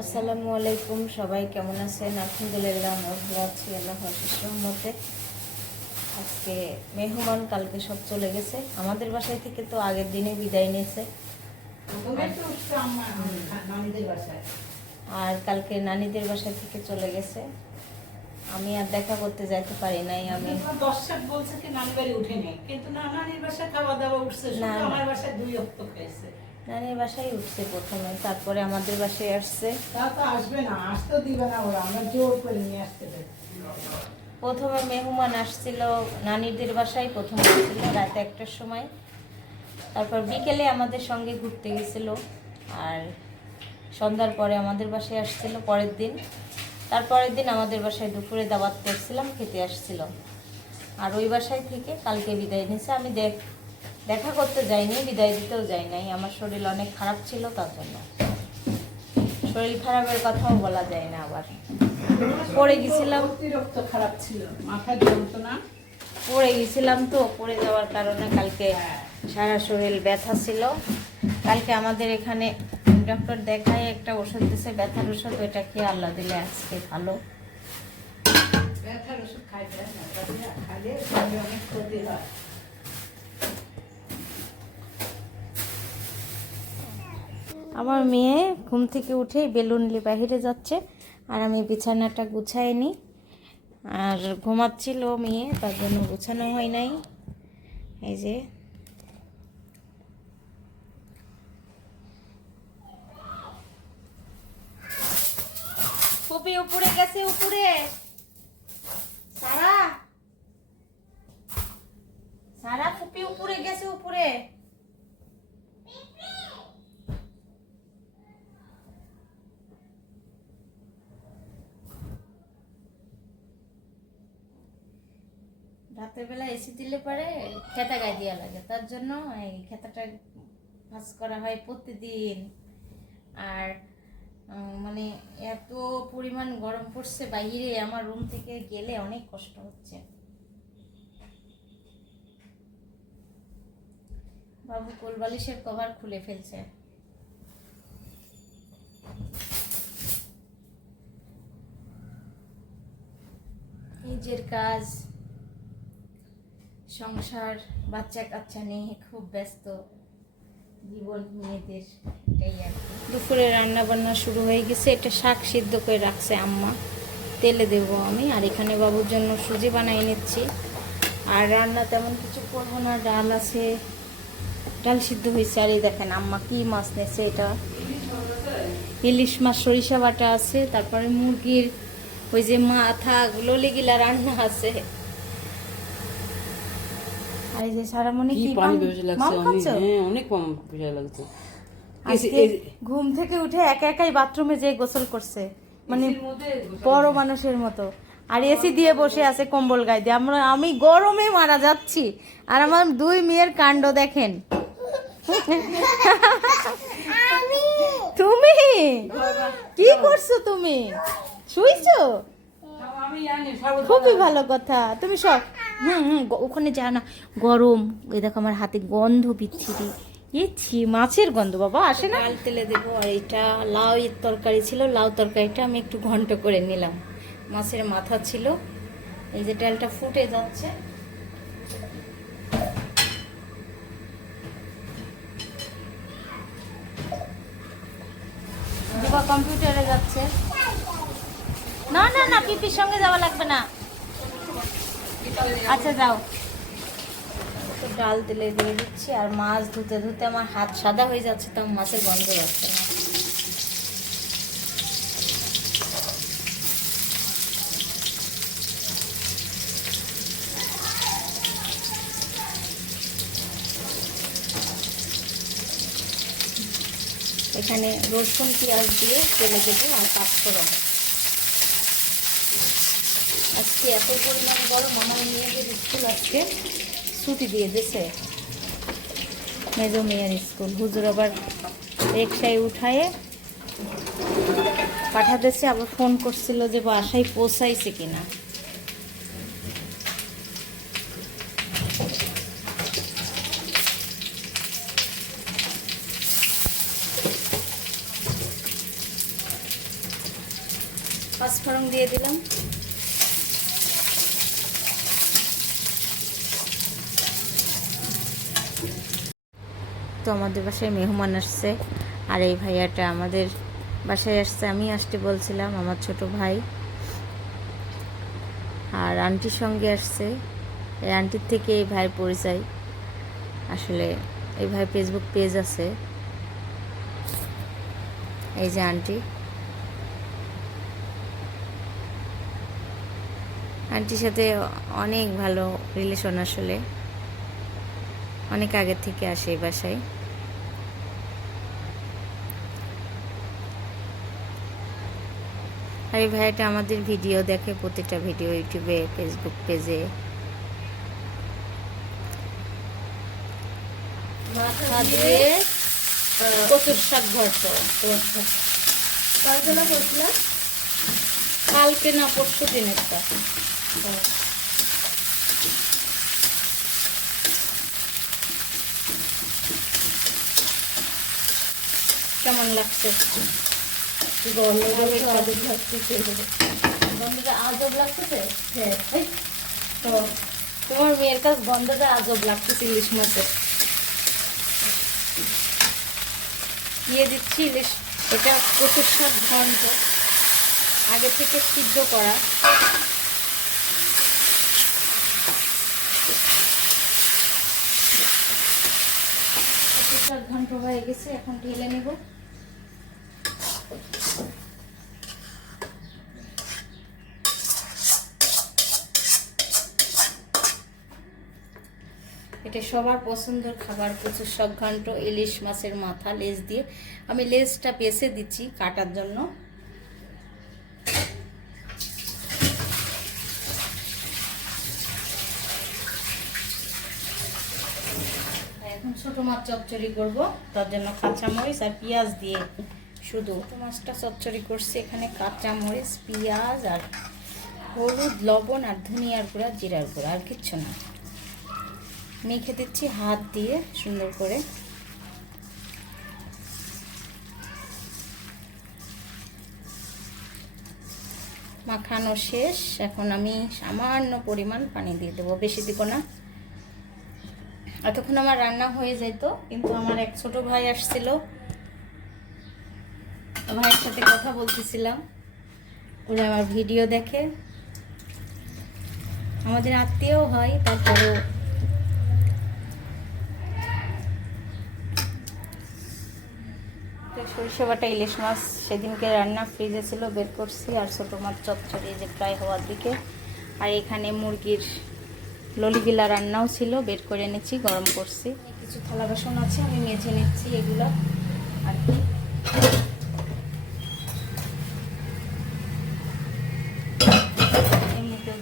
আসসালামু আলাইকুম, সবাই কেমন আছেন? আলহামদুলিল্লাহ আমরা ভালো আছি, আল্লাহ রহমতে। আজকে মেহমান, কালকে সব চলে গেছে। আমাদের বাসায় থেকে তো আগের দিনে বিদায় নিয়েছে। আর কালকে নানিদের বাসায় থেকে চলে গেছে। আমি আর দেখা করতে যাইতে পারি নাই আমি দর্শক বলছে কি নানি বাড়ি উঠেনি কিন্তু না নানির বাসায় খাওয়া দাওয়া উঠছে। আমার বাসায় দুই অক্ত খাইছে। নানির বাসায় উঠছে প্রথমে তারপরে আমাদের বাসায় আসছে। তা তো আসবে না আসতেও দিবে না ওরা আমরা জোর করে নিয়ে আসতে প্রথমে মেহমান আসছিল নানিদের বাসায় প্রথম আসছিল রাতে একটার সময়। তারপর বিকেলে আমাদের সঙ্গে ঘুরতে গেছিল আর সন্ধ্যার পরে আমাদের বাসায় আসছিল পরের দিন। তারপরের দিন আমাদের বাসায় দুপুরে দাওয়াত করছিলাম খেতে আসছিল আর ওই বাসায় থেকে কালকে বিদায় নিয়েছে। আমি দেখ দেখা করতে যাইনি বিদায় দিতেও যাই নাই। আমার শরীর অনেক খারাপ ছিল তার জন্য। শরীর খারাপের কথাও বলা যায় না আবার। পড়ে গেছিলাম। অতিরিক্ত খারাপ ছিল। মাথায় যন্ত্রণা। পড়ে গেছিলাম তো পড়ে যাওয়ার কারণে কালকে সারা শরীর ব্যথা ছিল। কালকে আমাদের এখানে ডক্টর দেখায় একটা ওষুধ দিছে ব্যথার ওষুধ ওইটা খেয়ে আল্লাহ দিলে আজকে ভালো। ব্যথার ওষুধ খাইতে না তাতে খাইলে অনেক ক্ষতি হয়। আমার মেয়ে ঘুম থেকে উঠে বেলুন নিয়ে বাহিরে যাচ্ছে আর আমি বিছানাটা গুছাই নি আর ঘুমাচ্ছিল মেয়ে তার জন্য গুছানো হয় নাই। এই যে পপি উপরে, গেছে উপরে। সারা? সারা পুপি উপরে, গেছে উপরে। রাতের বেলা এসি দিলে পরে খেতা গায়ে দেওয়া লাগে। তার জন্য এই খেতাটা ভাস করা হয় প্রতিদিন। আর মানে এত পরিমাণ গরম পড়ছে বাইরে, আমার রুম থেকে গেলে অনেক কষ্ট হচ্ছে। বাবু কোলবালিশের কভার খুলে ফেলছে। নিজের কাজ, সংসার বাচ্চা কাচ্চা নিয়ে খুব ব্যস্ত। দুপুরে রান্না বান্না শুরু হয়ে গেছে, এটা শাক সিদ্ধ করে রাখছে আম্মা। তেলে দেব আমি, আর এখানে বাবুর জন্য সুজি বানাই নিচ্ছি। আর রান্না তেমন কিছু করব না, ডাল আছে, ডাল সিদ্ধ হয়েছে। আর এই দেখেন আম্মা কি মাছ নিয়েছে এটা। ইলিশ মাছ, সরিষা বাটা আছে, তারপরে মুরগির ওই যে মাথা ললিগিলা রান্না আছে। এই যে সারামণি কি কি পানি বেশি লাগছে অনেক? হ্যাঁ অনেক কম বেশি লাগছে। ঘুম থেকে উঠে একা একাই বাথরুমে যেয়ে গোসল করছে। মানে বড় মানুষের মতো। আর এসি দিয়ে বসে আছে কম্বল গায়ে দিয়ে। আমরা আমি গরমে মারা যাচ্ছি। আর আমার দুই মেয়ের কাণ্ড দেখেন। তুমি? কি করছ তুমি? শুইছো? খুবই ভালো কথা। তুমি সব হুম হুম ওখানে যা না গরম। ওই দেখো আমার হাতে গন্ধ বিচ্ছিরি। এ ছি মাছের গন্ধ বাবা আসে না? ডাল তেলে দেবো আর এটা লাউ এর তরকারি ছিল লাউ তরকারিটা আমি একটু ঘন্ট করে নিলাম। মাছের মাথা ছিল। এই যে ডালটা ফুটে যাচ্ছে। দিবা কম্পিউটারে যাচ্ছে। না না না, পিপির সঙ্গে যাওয়া লাগবে না। আচ্ছা যাও। ডাল তেলে দিয়ে দিচ্ছি, আর মাছ ধুতে ধুতে আমার হাত সাদা হয়ে যাচ্ছে তো মাছের গন্ধ যাচ্ছে না। এখানে রসুন, পেঁয়াজ দিয়ে তেলে দেবো, আর পাঁচফোড়ন। আজকে এত পরিমাণ গরম আমার মেয়েদের স্কুল আজকে ছুটি দিয়ে দিয়েছে। মেজো মেয়ের স্কুল। হুজুর আবার রিক্সায় উঠায়ে পাঠাতেছে, আবার ফোন করছিল যে বাসায় পৌঁছাইছে কিনা। পাঁচফোড়ন দিয়ে দিলাম। তো আমাদের বাসায় মেহমান আসছে। আর এই ভাইয়াটা আমাদের বাসায় আসছে। আমি আসতে বলছিলাম, আমার ছোট ভাই। আর আন্টির সঙ্গে আসছে। এই আন্টির থেকে এই ভাইয়ের পরিচয়। আসলে এই ভাই ফেসবুক পেজ আছে। এই যে আন্টি। আন্টির সাথে অনেক ভালো রিলেশন আসলে। অনেক আগের থেকে আসে এই বাসায়। আর এই ভাইয়াটা আমাদের ভিডিও দেখে, প্রতিটা ভিডিও ইউটিউবে ফেসবুক পেজে। কালকে না পরশু দিন কেমন লাগছে? গন্ধটা আজব লাগতেছে? হ্যাঁ তো তোমার মেয়ের কাছে গন্ধটা আজব লাগতেছে ইলিশ মাছের। দিয়ে দিচ্ছি ইলিশ। এটা শাক ঘন্ট আগে থেকে সিদ্ধ করা। শাক ঘন্ট হয়ে গেছে, এখন ঢেলে নেব। এটা সবার পছন্দের খাবার, কচুর সব ঘন্ট, ইলিশ মাছের মাথা, লেজ দিয়ে। আমি লেজটা পেছে দিচ্ছি কাটার জন্য। এখন ছোট মাছ চচ্চড়ি করব। তার জন্য কাঁচামরিচ আর পেঁয়াজ দিয়ে শুধু ছোট মাছটা চচ্চড়ি করছি। এখানে কাঁচামরিচ পেঁয়াজ আর হলুদ, লবণ আর ধনিয়ার গুঁড়া, জিরার গুঁড়া আর কিচ্ছু না। মেখে দিচ্ছি হাত দিয়ে সুন্দর করে। মাখানো শেষ। এখন আমি সামান্য পরিমাণ পানি দিয়ে দেবো। বেশি দিব না। এতক্ষণ আমার রান্না হয়ে যেত কিন্তু আমার এক ছোট ভাই আসছিল। ভাইয়ের সাথে কথা বলতেছিলাম। ওরা আমার ভিডিও দেখে। আমাদের আত্মীয় হয়, তারপরেও সরিষা বাটা, ইলিশ মাছ সেদিনকে রান্না ফ্রিজে ছিল, বের করছি। আর ছোটো মাছ চচ্চড়ি যে প্রায় হওয়ার দিকে। আর এখানে মুরগির ললিগিলা রান্নাও ছিল, বের করে নিচ্ছি গরম করছি। কিছু থালা বাসন আছে, আমি মেজে নিচ্ছি এগুলো। আর কি?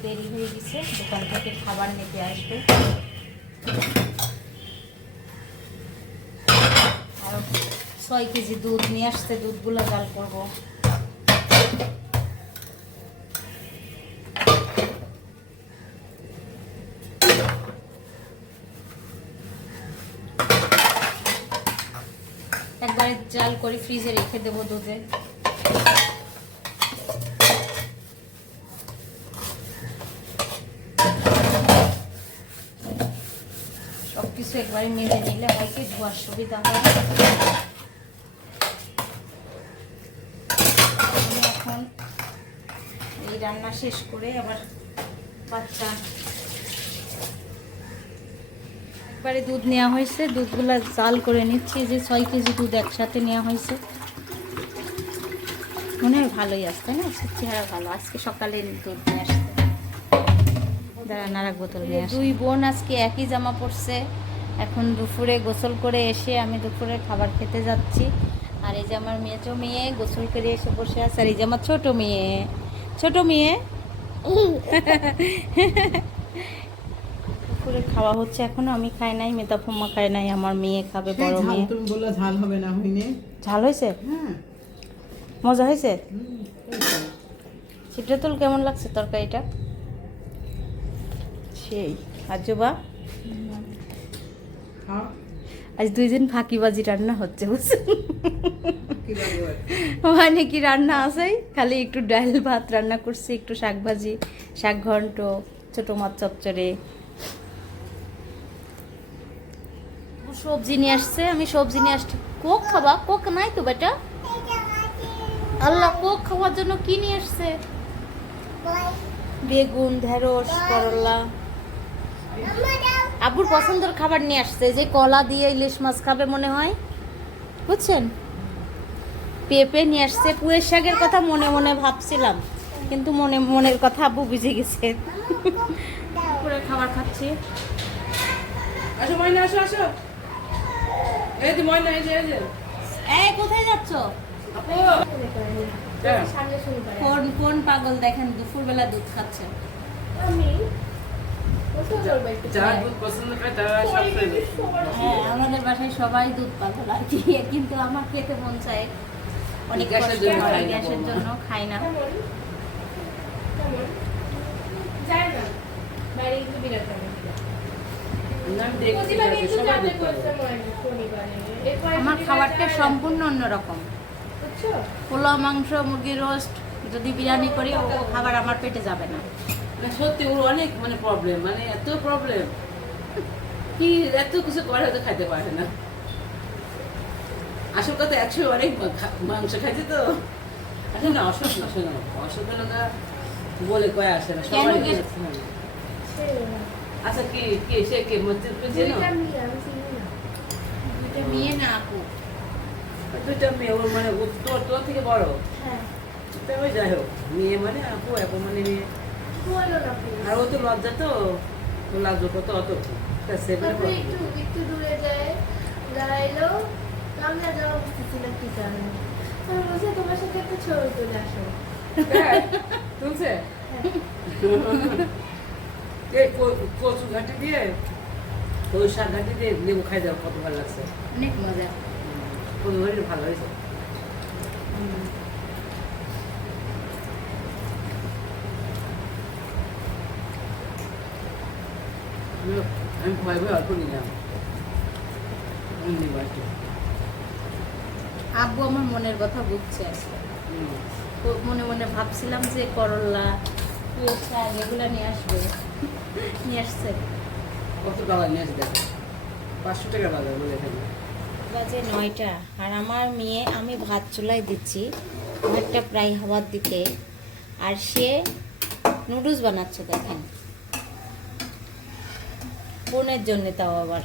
দেরি হয়ে গেছে, দোকান থেকে খাবার নিতে আসবে। আর ছয় কেজি দুধ, নিয়ে আসতে দুধগুলো জাল করব একবারে জাল করে ফ্রিজে রেখে দেবো দুধে। সব কিছু একবারে মেজে নিলে হয় কি ধোয়ার সুবিধা হয় এখন এই রান্না শেষ করে আবার বাচ্চা একবারে দুধ নেওয়া হয়েছে। দুধগুলো জাল করে নিচ্ছি যে ছয় কেজি দুধ একসাথে নেওয়া হয়েছে। মনে হয় ভালোই আসছে না? চেহারা ভালো। আজকে সকালে দুধ নিয়ে আসছে। দাঁড়া নারাক বোতল নিয়ে আসছে। দুই বোন আজকে একই জামা পরছে। এখন দুপুরে গোসল করে এসে আমি দুপুরে খাবার খেতে যাচ্ছি। আর এই যে আমার মেয়েছো মেয়ে গোসল করে এসে বসে আছে। আর এই যে আমার ছোট মেয়ে। ছোটো মেয়ে? দুপুরে খাওয়া হচ্ছে এখনও আমি খাই নাই মেতা ফুম্মা খাই নাই আমার মেয়ে খাবে বড় মেয়ে। তুমি বললে ঝাল হবে না হইনে ঝাল হয়েছে? হ্যাঁ। মজা হয়েছে? তো। কেমন লাগছে তরকারিটা? সেই আর জুবা? খাও। আজ দুইজন ফাঁকিবাজি রান্না হচ্ছে বুঝছেন মানে কি রান্না আছে? খালি একটু ডাল ভাত রান্না করছি একটু শাক ভাজি শাক ঘন্ট ছোটো মাছ চচ্চড়ে। সবজি নিয়ে আসছে। আমি সবজি নিয়ে আসছি। কোক খাবা? কোক নাই তো বেটা। আল্লাহ, কোক খাওয়ার জন্য কি নিয়ে আসছে? বেগুন, ঢেঁড়স, করলা। আব্বুর পছন্দের খাবার নিয়ে আসছে। যে কলা দিয়ে ইলিশ মাছ খাবে মনে হয়। বুঝছেন? পেঁপে নিয়ে আসছে। পুয়ের শাকের কথা মনে মনে ভাবছিলাম। কিন্তু মনে, মনের কথা আব্বু বুঝে গেছে। খাবার খাচ্ছি। আসো ময়না আসো আসো। এই যে ময়না এই যে এই যে। এই কোথায় যাচ্ছ? হ্যাঁ। কোন কোন পাগল দেখেন দুপুরবেলা দুধ খাচ্ছে? যার দুধ পছন্দ করে তারা সব খাবে হ্যাঁ আমাদের বাসায় সবাই দুধ পাগল আর কি। কিন্তু আমার খেতে মন চায় অনেক গ্যাসের জন্য খাই না দেখছি যাকে সবাই দুধ পাবে আমার খাবারটা সম্পূর্ণ অন্যরকম। পোলাও মাংস মুরগির রোস্ট যদি বিরিয়ানি করি ও খাবার আমার পেটে যাবে না। সত্যি ওর অনেক মানে প্রবলেম মানে এত প্রবলেম কি এত কিছু করে হয়তো খাইতে পারে না। আসল কথা একশো অনেক মাংস খাইছে তো। আসলে না অসুখ না শোনো অসুখ না বলে কয়ে আসে না সবাই আচ্ছা কি কে সে কে মসজিদ চেনো দুইটা মেয়ে না আপু। দুইটা মেয়ে ওর মানে ও তোর থেকে বড়? তা ওই যাই হোক মেয়ে মানে আপু আপু মানে মেয়ে। আর ও তো লজ্জা তো ও লাজো কত অত। একটু একটু দূরে যায় দাঁড়াইলো আমরা যাওয়া বুঝতেছি না কি কারণে আমি বলছি তোমার সাথে একটা ছবি তুলে আসো। হ্যাঁ, তুলছে? এই কচু ঘাটি দিয়ে ওই শাক ঘাটি দিয়ে লেবু খাই দাও কত ভালো লাগছে। অনেক মজা। কচু ঘাটি ভালো হয়েছে। আমি- ভয় ভয় অল্প নিলাম। আব্বু আমার মনের কথা বুঝছে আসলে মনে মনে ভাবছিলাম যে করলা পুঁই শাক এগুলো নিয়ে আসবে। নিয়ে আসছে। কত টাকা নিয়ে আসে দেখো পাঁচশো টাকা বাজার বলে এখানে। বাজে নয়টা আর আমার মেয়ে আমি ভাত চুলাই দিচ্ছি। ভাতটা প্রায় হওয়ার দিকে। আর সে নুডলস বানাচ্ছে দেখেন। বোনের জন্য তাও আবার।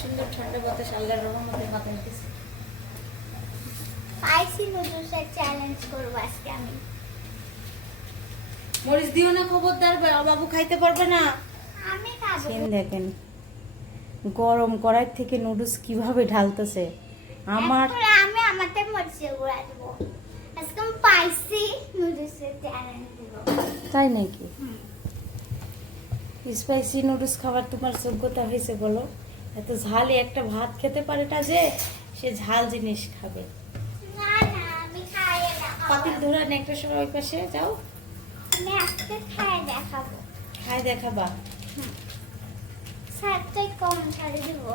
সুন্দর ঠান্ডা বাতাস আল্লাহর রহমতে মাথা নিতেছে স্পাইসি নুডলসের চ্যালেঞ্জ করব আজকে আমি। মরিচ দিও না খবরদার বাবু খাইতে পারবে না। আমি খাব। দেখেন গরম কড়াই থেকে নুডলস কীভাবে ঢালতেছে। আমার আমি আমারটা মরিচের গুঁড়া দেবো। আজকে স্পাইসি নুডলসের চ্যালেঞ্জ দেবো। তাই নাকি? স্পাইসি নুডলস খাবার তোমার যোগ্যতা হয়েছে বলো। এত ঝালে একটা ভাত খেতে পারে না যে সে ঝাল জিনিস খাবে। পাতিল ধরে একটা সময় ওই পাশে যাও। আমি আজকে দেখাবো। খাই দেখাবা। কম ছাড়ে দেবো।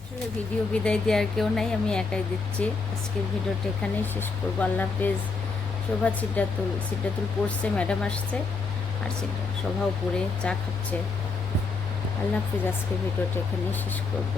আসলে ভিডিও বিদায় দেওয়ার কেউ নাই আমি একাই দিচ্ছি। আজকের ভিডিওটা এখানেই শেষ করব। আল্লাহ হাফেজ। শোভা সিদ্ধাতুল সিদ্ধাতুল পড়ছে ম্যাডাম আসছে। আর শোভাও পড়ে চা খাচ্ছে। আল্লাহ হাফেজ আজকের ভিডিওটা এখানেই শেষ করব।